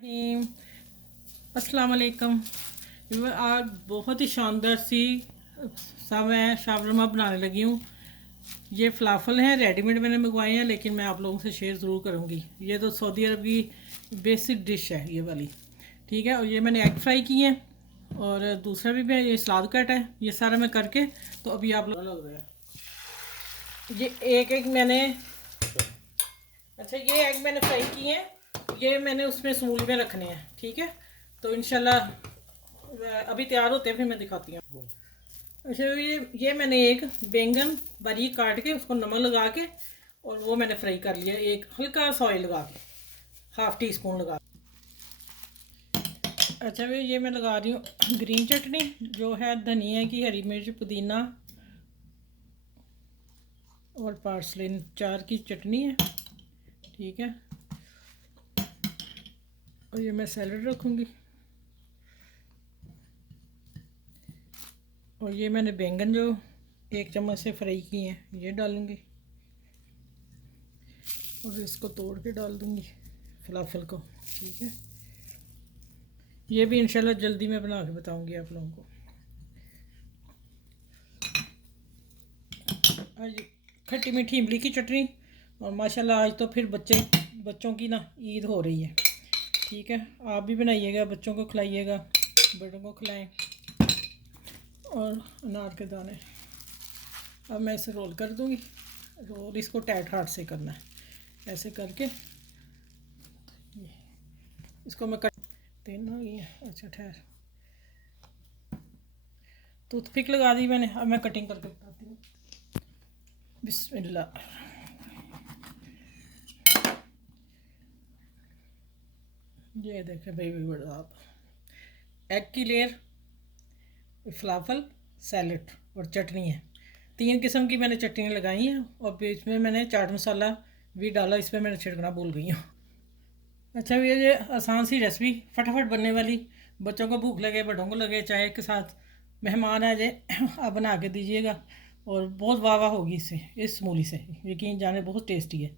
रहीम। अस्सलाम वालेकुम। आज बहुत ही शानदार सी मैं शावरमा बनाने लगी हूँ। ये फलाफल हैं, रेडीमेड मैंने मंगवाए हैं, लेकिन मैं आप लोगों से शेयर ज़रूर करूँगी। ये तो सऊदी अरब की बेसिक डिश है ये वाली, ठीक है। और ये मैंने एग फ्राई किए हैं और दूसरा भी है, ये सलाद कट है। ये सारा मैं करके तो अभी आप लोग लग रहा है। ये एक एक मैंने ये एग मैंने फ्राई किए हैं। ये मैंने उसमें सूल में रखने हैं, ठीक है। तो इंशाल्लाह अभी तैयार होते हैं, फिर मैं दिखाती हूँ। अच्छा, ये मैंने एक बैंगन बारीक काट के उसको नमक लगा के और वो मैंने फ्राई कर लिया, एक हल्का सा ऑयल लगा के, हाफ टी स्पून लगा। अच्छा भाई, ये मैं लगा रही हूँ ग्रीन चटनी, जो है धनिया की, हरी मिर्च, पुदीना और पार्सले, 4 की चटनी है, ठीक है। और ये मैं सैलड रखूँगी। और ये मैंने बैंगन जो 1 चम्मच से फ्राई किए हैं ये डालूँगी और इसको तोड़ के डाल दूँगी फलाफल को, ठीक है। ये भी इंशाल्लाह जल्दी मैं बना के बताऊँगी आप लोगों को। आज खट्टी मीठी इमली की चटनी, और माशाल्लाह आज तो फिर बच्चों की ना ईद हो रही है, ठीक है। आप भी बनाइएगा, बच्चों को खिलाइएगा, बड़ों को खिलाएं। और अनार के दाने अब मैं इसे रोल कर दूँगी। रोल इसको टाइट हाथ से करना है, ऐसे करके इसको मैं कट। 3 हो गई है, अच्छा ठहर, टूथपिक लगा दी मैंने। अब मैं कटिंग करके बताती हूँ। बिस्मिल्लाह। ये देखें भाई बड़ा, आप एग की लेयर, फलाफल, सैलड और चटनी है। 3 किस्म की मैंने चटनियाँ लगाई हैं और बीच में मैंने चाट मसाला भी डाला, इसमें मैंने छिड़कना भूल गई हूँ। अच्छा भैया, ये आसान सी रेसिपी, फटाफट बनने वाली, बच्चों को भूख लगे, बड़ों को लगे, चाय के साथ मेहमान आ जाए आप बना के दीजिएगा और बहुत वाह वाह होगी इससे, इस मूली से, यकीन जाने बहुत टेस्टी है।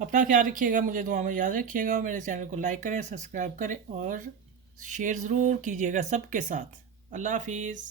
अपना ख्याल रखिएगा, मुझे दुआ में याद रखिएगा। मेरे चैनल को लाइक करें, सब्सक्राइब करें और शेयर ज़रूर कीजिएगा सबके साथ। अल्लाह हाफिज़।